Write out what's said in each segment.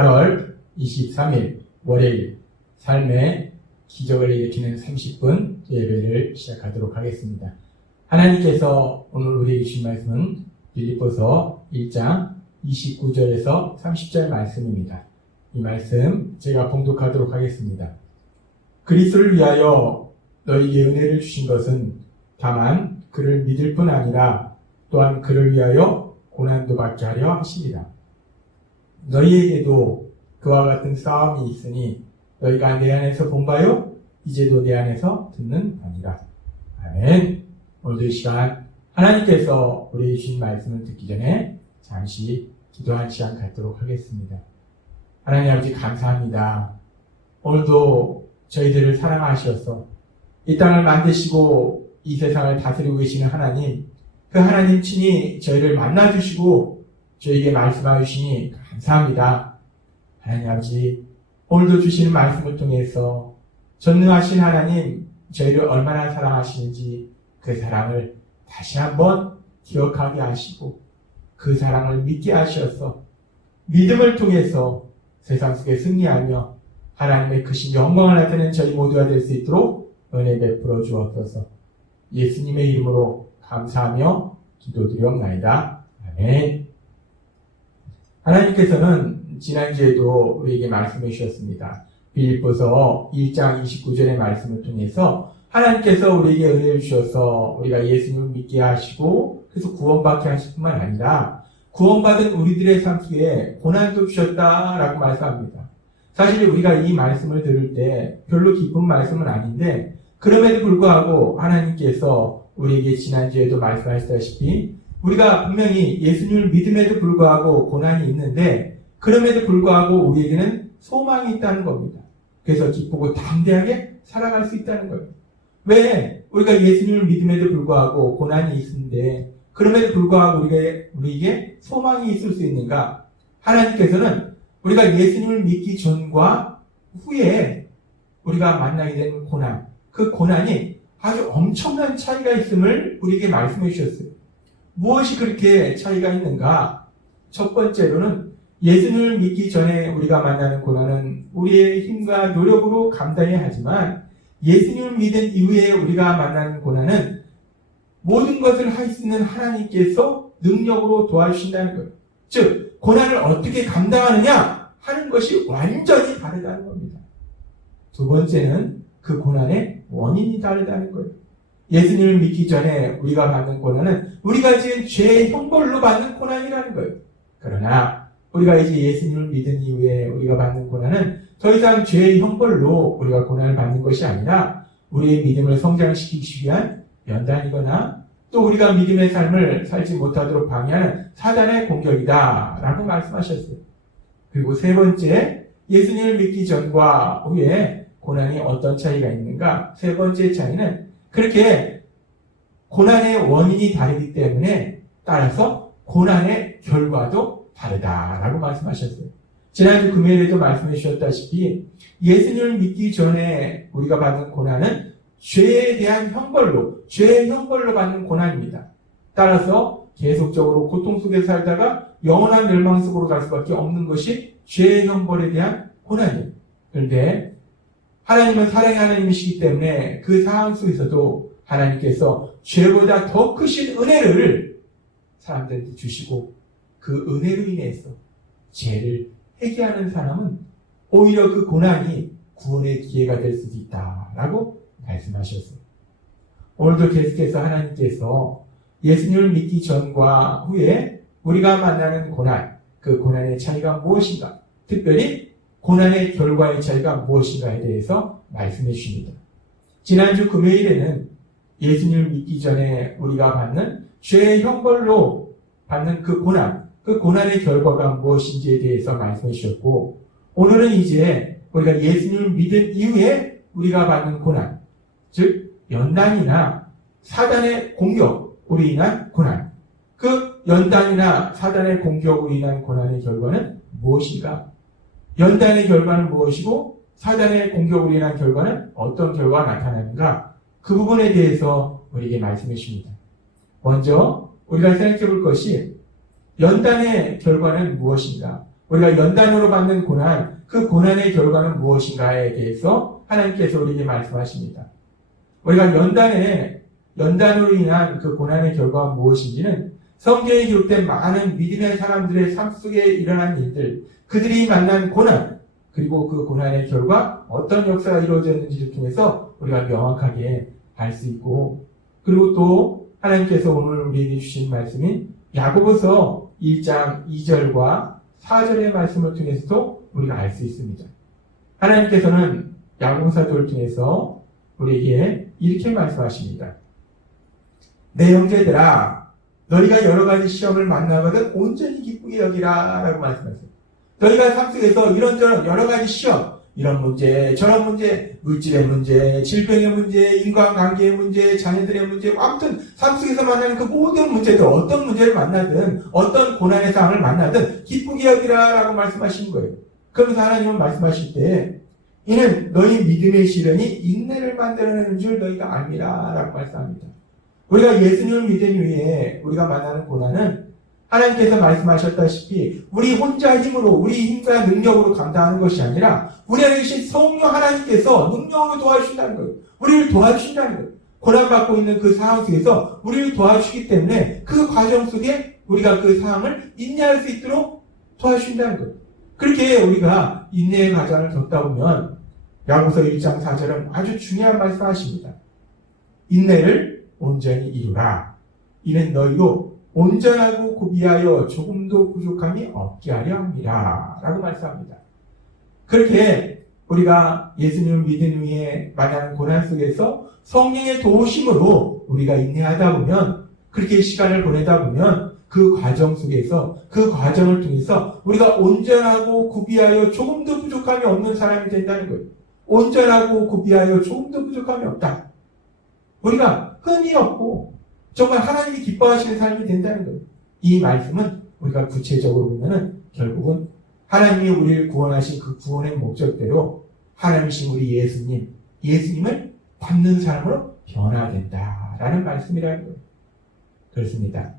8월 23일 월요일 삶의 기적을 일으키는 30분 예배를 시작하도록 하겠습니다. 하나님께서 오늘 우리에게 주신 말씀은 빌립보서 1장 29절에서 30절 말씀입니다. 이 말씀 제가 봉독하도록 하겠습니다. 그리스도를 위하여 너희에게 은혜를 주신 것은 다만 그를 믿을 뿐 아니라 또한 그를 위하여 고난도 받게 하려 하십니다. 너희에게도 그와 같은 싸움이 있으니 너희가 내 안에서 본 바요 이제도 내 안에서 듣는 바니라. 아멘. 오늘도 이 시간 하나님께서 우리 주신 말씀을 듣기 전에 잠시 기도한 시간 갖도록 하겠습니다. 하나님 아버지 감사합니다. 오늘도 저희들을 사랑하셔서 이 땅을 만드시고 이 세상을 다스리고 계시는 하나님, 그 하나님 친히 저희를 만나주시고 저에게 말씀하여 주시니 감사합니다. 하나님 아버지, 오늘도 주시는 말씀을 통해서 전능하신 하나님, 저희를 얼마나 사랑하시는지 그 사랑을 다시 한번 기억하게 하시고 그 사랑을 믿게 하셔서 믿음을 통해서 세상 속에 승리하며 하나님의 크신 영광을 나타내는 저희 모두가 될 수 있도록 은혜 베풀어 주옵소서. 예수님의 이름으로 감사하며 기도드리옵나이다. 아멘. 하나님께서는 지난주에도 우리에게 말씀해 주셨습니다. 빌립보서 1장 29절의 말씀을 통해서 하나님께서 우리에게 은혜를 주셔서 우리가 예수님을 믿게 하시고 그래서 구원받게 하실 뿐만 아니라 구원받은 우리들의 삶 속에 고난도 주셨다라고 말씀합니다. 사실 우리가 이 말씀을 들을 때 별로 기쁜 말씀은 아닌데 그럼에도 불구하고 하나님께서 우리에게 지난주에도 말씀하셨다시피 우리가 분명히 예수님을 믿음에도 불구하고 고난이 있는데 그럼에도 불구하고 우리에게는 소망이 있다는 겁니다. 그래서 기쁘고 담대하게 살아갈 수 있다는 거예요. 왜 우리가 예수님을 믿음에도 불구하고 고난이 있는데 그럼에도 불구하고 우리가, 우리에게 소망이 있을 수 있는가? 하나님께서는 우리가 예수님을 믿기 전과 후에 우리가 만나게 되는 고난, 그 고난이 아주 엄청난 차이가 있음을 우리에게 말씀해 주셨어요. 무엇이 그렇게 차이가 있는가? 첫 번째로는 예수님을 믿기 전에 우리가 만나는 고난은 우리의 힘과 노력으로 감당해야 하지만 예수님을 믿은 이후에 우리가 만나는 고난은 모든 것을 할 수 있는 하나님께서 능력으로 도와주신다는 거예요. 즉, 고난을 어떻게 감당하느냐 하는 것이 완전히 다르다는 겁니다. 두 번째는 그 고난의 원인이 다르다는 거예요. 예수님을 믿기 전에 우리가 받는 고난은 우리가 지은 죄의 형벌로 받는 고난이라는 거예요. 그러나 우리가 이제 예수님을 믿은 이후에 우리가 받는 고난은 더 이상 죄의 형벌로 우리가 고난을 받는 것이 아니라 우리의 믿음을 성장시키기 위한 연단이거나 또 우리가 믿음의 삶을 살지 못하도록 방해하는 사단의 공격이다 라고 말씀하셨어요. 그리고 세 번째, 예수님을 믿기 전과 후에 고난이 어떤 차이가 있는가? 세 번째 차이는 그렇게 고난의 원인이 다르기 때문에 따라서 고난의 결과도 다르다라고 말씀하셨어요. 지난주 금요일에도 말씀해 주셨다시피 예수님을 믿기 전에 우리가 받는 고난은 죄에 대한 형벌로, 죄의 형벌로 받는 고난입니다. 따라서 계속적으로 고통 속에 살다가 영원한 멸망 속으로 갈 수밖에 없는 것이 죄의 형벌에 대한 고난이에요. 그런데 하나님은 사랑의 하나님이시기 때문에 그 상황 속에서도 하나님께서 죄보다 더 크신 은혜를 사람들한테 주시고 그 은혜로 인해서 죄를 회개하는 사람은 오히려 그 고난이 구원의 기회가 될 수도 있다라고 말씀하셨어요. 오늘도 계속해서 하나님께서 예수님을 믿기 전과 후에 우리가 만나는 고난, 그 고난의 차이가 무엇인가? 특별히 고난의 결과의 차이가 무엇인가에 대해서 말씀해 주십니다. 지난주 금요일에는 예수님을 믿기 전에 우리가 받는 죄의 형벌로 받는 그 고난, 그 고난의 결과가 무엇인지에 대해서 말씀해 주셨고, 오늘은 이제 우리가 예수님을 믿은 이후에 우리가 받는 고난, 즉, 연단이나 사단의 공격으로 인한 고난, 그 연단이나 사단의 공격으로 인한 고난의 결과는 무엇인가? 연단의 결과는 무엇이고, 사단의 공격으로 인한 결과는 어떤 결과가 나타나는가? 그 부분에 대해서 우리에게 말씀해 주십니다. 먼저, 우리가 생각해 볼 것이 연단의 결과는 무엇인가? 우리가 연단으로 받는 고난, 그 고난의 결과는 무엇인가에 대해서 하나님께서 우리에게 말씀하십니다. 우리가 연단에, 연단으로 인한 그 고난의 결과가 무엇인지는 성경에 기록된 많은 믿음의 사람들의 삶 속에 일어난 일들, 그들이 만난 고난, 그리고 그 고난의 결과 어떤 역사가 이루어졌는지를 통해서 우리가 명확하게 알 수 있고, 그리고 또 하나님께서 오늘 우리에게 주신 말씀인 야고보서 1장 2절과 4절의 말씀을 통해서도 우리가 알 수 있습니다. 하나님께서는 야고보사도를 통해서 우리에게 이렇게 말씀하십니다. 내 형제들아, 너희가 여러 가지 시험을 만나거든 온전히 기쁘게 여기라 라고 말씀하세요. 너희가 삶 속에서 이런저런 여러 가지 시험, 이런 문제, 저런 문제, 물질의 문제, 질병의 문제, 인간관계의 문제, 자녀들의 문제, 아무튼 삶 속에서 만나는 그 모든 문제들, 어떤 문제를 만나든, 어떤 고난의 상황을 만나든, 기쁘게 여기라 라고 말씀하신 거예요. 그러면서 하나님은 말씀하실 때, 이는 너희 믿음의 시련이 인내를 만들어내는 줄 너희가 압니다. 라고 말씀합니다. 우리가 예수님을 믿은 후에 우리가 만나는 고난은 하나님께서 말씀하셨다시피 우리 혼자 힘으로 우리 힘과 능력으로 감당하는 것이 아니라 우리 안에 계신 성령 하나님께서 능력으로 도와주신다는 거예요. 우리를 도와주신다는 거예요. 고난받고 있는 그 상황 속에서 우리를 도와주시기 때문에 그 과정 속에 우리가 그 상황을 인내할 수 있도록 도와주신다는 거예요. 그렇게 우리가 인내의 과정을 겪다 보면 야고서 1장 4절은 아주 중요한 말씀하십니다. 인내를 온전히 이루라. 이는 너희로 온전하고 구비하여 조금도 부족함이 없게 하려 합니다. 라고 말씀합니다. 그렇게 우리가 예수님을 믿은 후에 만난 고난 속에서 성령의 도우심으로 우리가 인내하다 보면 그렇게 시간을 보내다 보면 그 과정 속에서 그 과정을 통해서 우리가 온전하고 구비하여 조금도 부족함이 없는 사람이 된다는 거예요. 온전하고 구비하여 조금도 부족함이 없다. 우리가 흠이 없고 정말 하나님이 기뻐하시는 삶이 된다는 거예요. 이 말씀은 우리가 구체적으로 보면은 결국은 하나님이 우리를 구원하신 그 구원의 목적대로 하나님이신 우리 예수님, 예수님을 닮는 사람으로 변화된다라는 말씀이라는 거예요. 그렇습니다.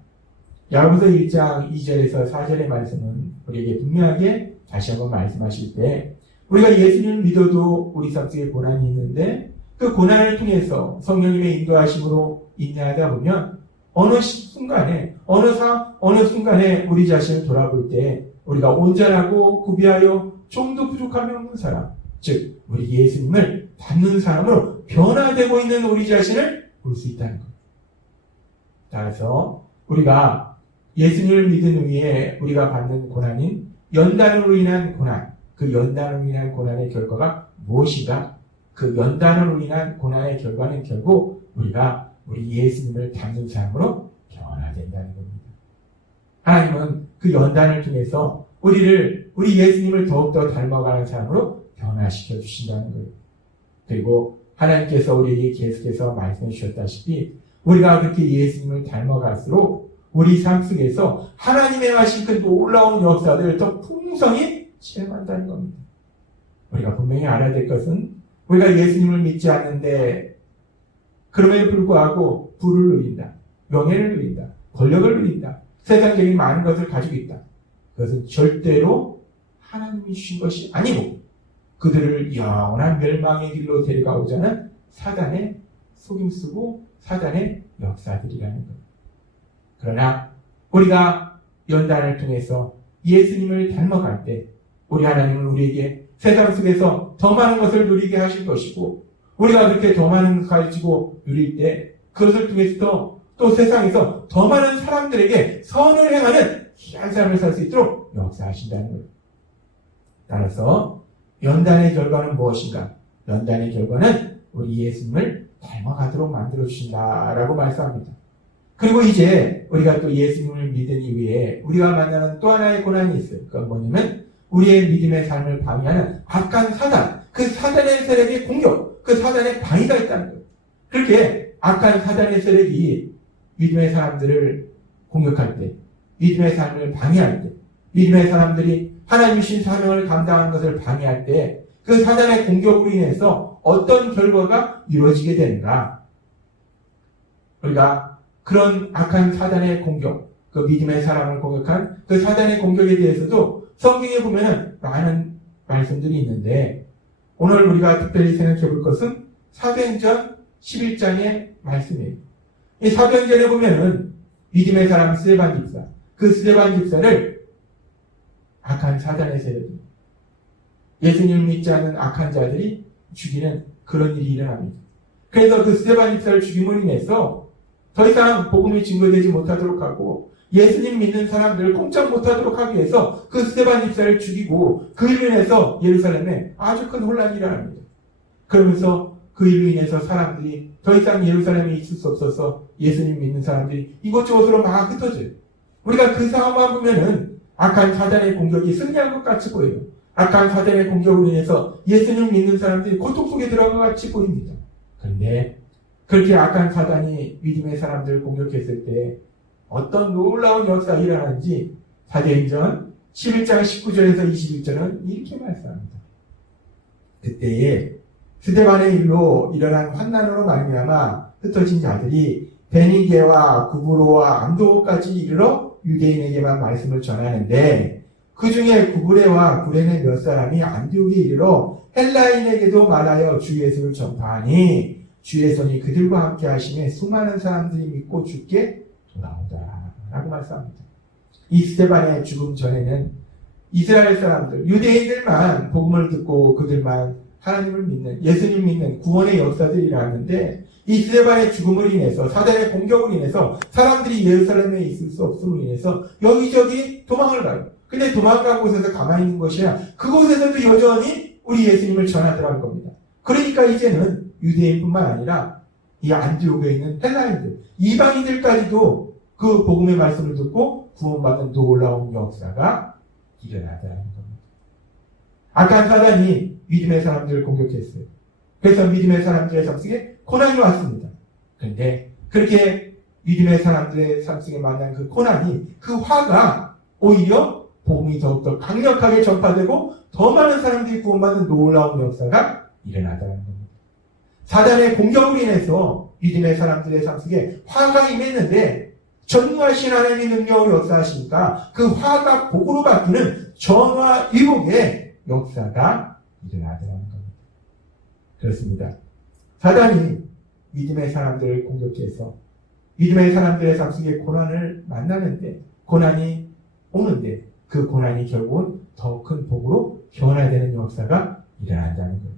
야고보서 1장 2절에서 4절의 말씀은 우리에게 분명하게 다시 한번 말씀하실 때 우리가 예수님을 믿어도 우리 삶 속에 고난이 있는데 그 고난을 통해서 성령님의 인도하심으로 인내하다 보면 어느 순간에 어느 상 어느 순간에 우리 자신을 돌아볼 때 우리가 온전하고 구비하여 좀 더 부족함이 없는 사람, 즉 우리 예수님을 닮는 사람으로 변화되고 있는 우리 자신을 볼 수 있다는 것. 따라서 우리가 예수님을 믿은 후에 우리가 받는 고난인 연단으로 인한 고난, 그 연단으로 인한 고난의 결과가 무엇인가? 그 연단으로 인한 고난의 결과는 결국 우리가 우리 예수님을 사람으로 변화된다는 겁니다. 하나님은 그 연단을 통해서 우리를 우리 예수님을 더욱더 닮아가는 사람으로 변화시켜 주신다는 거예요. 그리고 하나님께서 우리에게 계속해서 말씀해 주셨다시피 우리가 그렇게 예수님을 닮아갈수록 우리 삶 속에서 하나님의 하신 그 놀라운 역사들을 더 풍성히 체험한다는 겁니다. 우리가 분명히 알아야 될 것은 우리가 예수님을 믿지 않는데 그럼에도 불구하고 부를 누린다. 명예를 누린다. 권력을 누린다. 세상적인 많은 것을 가지고 있다. 그것은 절대로 하나님이 주신 것이 아니고 그들을 영원한 멸망의 길로 데려가고자 하는 사단의 속임수고 사단의 역사들이라는 것. 그러나 우리가 연단을 통해서 예수님을 닮아갈 때 우리 하나님은 우리에게 세상 속에서 더 많은 것을 누리게 하실 것이고 우리가 그렇게 더 많은 가지고 누릴 때 그것을 통해서 또, 또 세상에서 더 많은 사람들에게 선을 행하는 귀한 삶을 살 수 있도록 역사하신다는 거예요. 따라서 연단의 결과는 무엇인가? 연단의 결과는 우리 예수님을 닮아가도록 만들어 주신다라고 말씀합니다. 그리고 이제 우리가 또 예수님을 믿은 이후에 우리가 만나는 또 하나의 고난이 있어요. 그건 뭐냐면 우리의 믿음의 삶을 방해하는 악한 사단, 그 사단의 세력의 공격, 그 사단의 방위가 있다는 거예요. 그렇게 악한 사단의 세력이 믿음의 사람들을 공격할 때, 믿음의 삶을 방해할 때, 믿음의 사람들이 하나님이신 사명을 감당하는 것을 방해할 때, 그 사단의 공격으로 인해서 어떤 결과가 이루어지게 되는가? 우리가 그런 악한 사단의 공격, 그 믿음의 사람을 공격한 그 사단의 공격에 대해서도 성경에 보면은 많은 말씀들이 있는데 오늘 우리가 특별히 생각해 볼 것은 사도행전 11장의 말씀이에요. 이 사도행전에 보면은 믿음의 사람 스테반 집사, 그 스테반 집사를 악한 사단의 세력이 예수님을 믿지 않는 악한 자들이 죽이는 그런 일이 일어납니다. 그래서 그 스테반 집사를 죽임으로 인해서 더 이상 복음이 증거되지 못하도록 하고 예수님 믿는 사람들을 꼼짝 못하도록 하기 위해서 그 스테반 집사를 죽이고 그 일로 인해서 예루살렘에 아주 큰 혼란이 일어납니다. 그러면서 그 일로 인해서 사람들이 더 이상 예루살렘에 있을 수 없어서 예수님 믿는 사람들이 이곳저곳으로 막 흩어져요. 우리가 그 상황만 보면은 악한 사단의 공격이 승리한 것 같이 보여요. 악한 사단의 공격으로 인해서 예수님 믿는 사람들이 고통 속에 들어간 것 같이 보입니다. 그런데 그렇게 악한 사단이 믿음의 사람들을 공격했을 때 어떤 놀라운 역사가 일어나는지 사도행전 11장 19절에서 21절은 이렇게 말씀합니다. 그때에 스데반의 일로 일어난 환난으로 말미암아 흩어진 자들이 베니게와 구브로와 안도까지 이르러 유대인에게만 말씀을 전하는데 그 중에 구브레와 구레네 몇 사람이 안디옥에 이르러 헬라인에게도 말하여 주 예수를 전파하니 주의 손이 그들과 함께 하심에 수많은 사람들이 믿고 죽게 돌아오다 라고 말씀합니다. 이 스테반의 죽음 전에는 이스라엘 사람들, 유대인들만 복음을 듣고 그들만 하나님을 믿는, 예수님 믿는 구원의 역사들이 일어났는데 이 스테반의 죽음으로 인해서 사단의 공격으로 인해서 사람들이 예루살렘에 있을 수 없음으로 인해서 여기저기 도망을 가요. 근데 도망간 곳에서 가만히 있는 것이 아니라 그곳에서도 여전히 우리 예수님을 전하더라는 겁니다. 그러니까 이제는 유대인뿐만 아니라 이 안디옥에 있는 헬라인들, 이방인들까지도 그 복음의 말씀을 듣고 구원받는 놀라운 역사가 일어나더라는 겁니다. 악한 사단이 믿음의 사람들을 공격했어요. 그래서 믿음의 사람들의 삶 속에 고난이 왔습니다. 그런데 그렇게 믿음의 사람들의 삶 속에 만난 그 고난이 그 화가 오히려 복음이 더욱더 강력하게 전파되고 더 많은 사람들이 구원받는 놀라운 역사가 일어나더라는 겁니다. 사단의 공격으로 인해서 믿음의 사람들의 삶 속에 화가 임했는데 전무하신 하나님의 능력으로 역사하시니까 그 화가 복으로 바뀌는 전화 위복의 역사가 일어나더라는 겁니다. 그렇습니다. 사단이 믿음의 사람들을 공격해서 믿음의 사람들의 삶 속에 고난을 만나는데 고난이 오는데 그 고난이 결국은 더 큰 복으로 변화되는 역사가 일어난다는 거예요.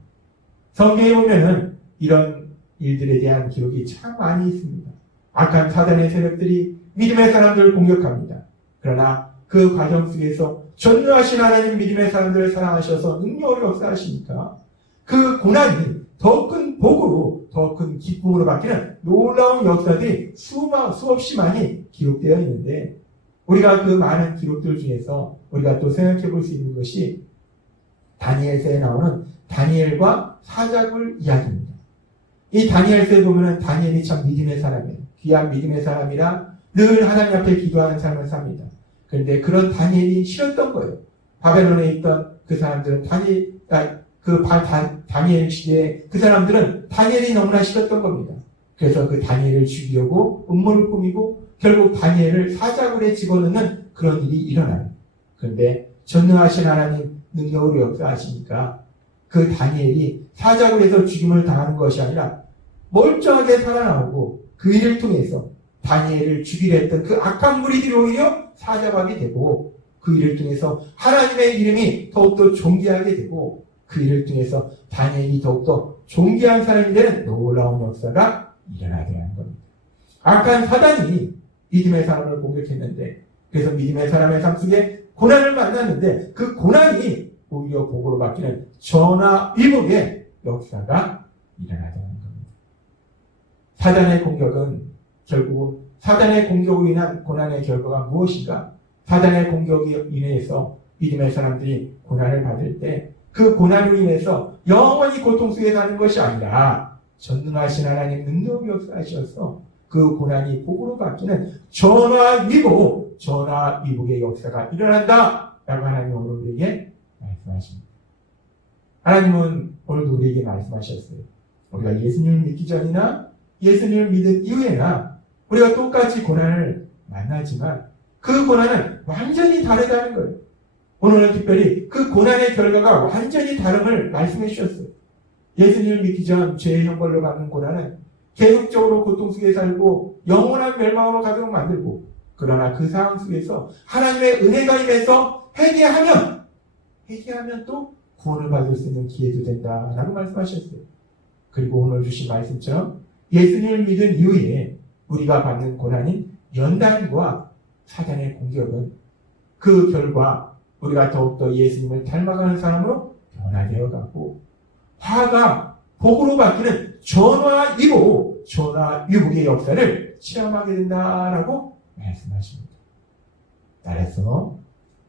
성경에 보면은 이런 일들에 대한 기록이 참 많이 있습니다. 악한 사단의 세력들이 믿음의 사람들을 공격합니다. 그러나 그 과정 속에서 전능하신 하나님 믿음의 사람들을 사랑하셔서 능력으로 역사하시니까 그 고난이 더 큰 복으로 더 큰 기쁨으로 바뀌는 놀라운 역사들이 수없이 많이 기록되어 있는데 우리가 그 많은 기록들 중에서 우리가 또 생각해 볼 수 있는 것이 다니엘서에 나오는 다니엘과 사자굴 이야기입니다. 이 다니엘서에 보면은 다니엘이 참 믿음의 사람이에요. 귀한 믿음의 사람이라 늘 하나님 앞에 기도하는 삶을 삽니다. 그런데 그런 다니엘이 싫었던 거예요. 바벨론에 있던 그 사람들은 다니엘, 아, 그 바, 다, 다니엘 시대에 그 사람들은 다니엘이 너무나 싫었던 겁니다. 그래서 그 다니엘을 죽이려고 음모를 꾸미고 결국 다니엘을 사자굴에 집어넣는 그런 일이 일어나요. 그런데 전능하신 하나님 능력으로 역사하시니까 그 다니엘이 사자굴에서 죽임을 당하는 것이 아니라 멀쩡하게 살아나오고 그 일을 통해서 다니엘을 죽이려 했던 그 악한 무리들이 오히려 사자박이 되고 그 일을 통해서 하나님의 이름이 더욱더 존귀하게 되고 그 일을 통해서 다니엘이 더욱더 존귀한 사람이 되는 놀라운 역사가 일어나게 하는 겁니다. 악한 사단이 믿음의 사람을 공격했는데 그래서 믿음의 사람의 삶 속에 고난을 만났는데 그 고난이 오히려 복으로 바뀌는 전화 위복의 역사가 일어나게 겁니다. 사단의 공격은 결국은 사단의 공격으로 인한 고난의 결과가 무엇인가? 사단의 공격에 인해서 믿음의 사람들이 고난을 받을 때 그 고난으로 인해서 영원히 고통 속에 가는 것이 아니라 전능하신 하나님 능력이 역사하셔서 그 고난이 복으로 바뀌는 전화 위복, 전화 위복의 역사가 일어난다. 라고 하나님 오늘 우리에게 말씀하십니다. 하나님은 오늘도 우리에게 말씀하셨어요. 우리가 예수님을 믿기 전이나 예수님을 믿은 이후에나 우리가 똑같이 고난을 만나지만 그 고난은 완전히 다르다는 거예요. 오늘은 특별히 그 고난의 결과가 완전히 다름을 말씀해 주셨어요. 예수님을 믿기 전 죄의 형벌로 받는 고난은 계속적으로 고통 속에 살고 영원한 멸망으로 가도록 만들고 그러나 그 상황 속에서 하나님의 은혜가 임해서 회개하면 회개하면 또 구원을 받을 수 있는 기회도 된다라고 말씀하셨어요. 그리고 오늘 주신 말씀처럼 예수님을 믿은 이후에 우리가 받는 고난인 연단과 사단의 공격은 그 결과 우리가 더욱더 예수님을 닮아가는 사람으로 변화되어 가고 화가 복으로 바뀌는 전화위로 전화위복의 역사를 체험하게 된다라고 말씀하십니다. 따라서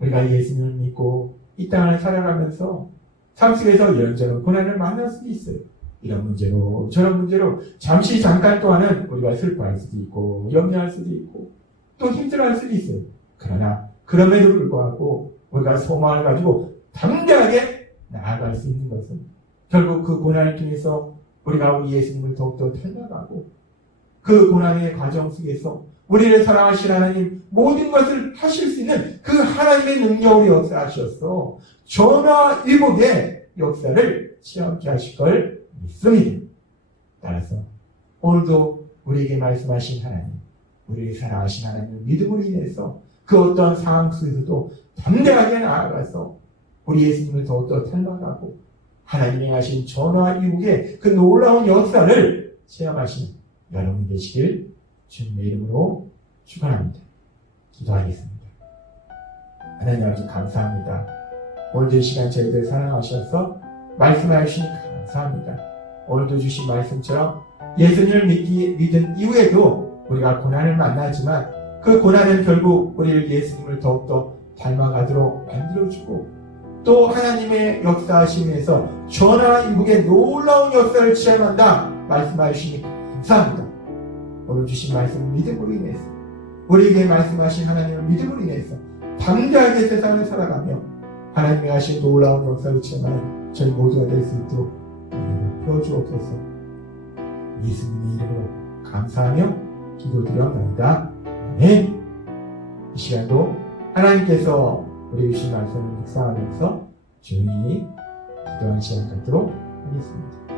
우리가 예수님을 믿고 이 땅을 살아가면서 삶 속에서 이런저런 고난을 만날 수도 있어요. 이런 문제로 저런 문제로 잠시 잠깐 동안은 우리가 슬퍼할 수도 있고 염려할 수도 있고 또 힘들어할 수도 있어요. 그러나 그럼에도 불구하고 우리가 소망을 가지고 담대하게 나아갈 수 있는 것은 결국 그 고난을 통해서 우리가 우리 예수님을 더욱더 닮아가고 그 고난의 과정 속에서 우리를 사랑하신 하나님 모든 것을 하실 수 있는 그 하나님의 능력으로 역사하셔서 전화위복의 역사를 체험케 하실 걸 믿습니다. 따라서 오늘도 우리에게 말씀하신 하나님, 우리를 사랑하신 하나님을 믿음으로 인해서 그 어떤 상황 속에서도 담대하게 나아가서 우리 예수님을 더욱더 닮아가고 하나님이 하신 전화위복의 그 놀라운 역사를 체험하시는 여러분이 되시길 주님의 이름으로 축원합니다. 기도하겠습니다. 하나님 아버지 감사합니다. 오늘도 이 시간 저희들 사랑하셔서 말씀하여 주시니 감사합니다. 오늘도 주신 말씀처럼 예수님을 믿기, 믿은 이후에도 우리가 고난을 만나지만 그 고난은 결국 우리를 예수님을 더욱더 닮아가도록 만들어주고 또 하나님의 역사하심에서 전화 이북의 놀라운 역사를 체험한다 말씀하여 주시니 감사합니다. 오늘 주신 말씀 믿음으로 인해서 우리에게 말씀하신 하나님을 믿음으로 인해서 담대하게 세상을 살아가며 하나님이 하신 놀라운 역사를 체험하는 저희 모두가 될 수 있도록 풀어 주옵소서 예수님의 이름으로 감사하며 기도드려옵나이다. 아멘 이 시간도 하나님께서 우리 주신 말씀을 묵상하면서 조용히 기도하는 시간 갖도록 하겠습니다.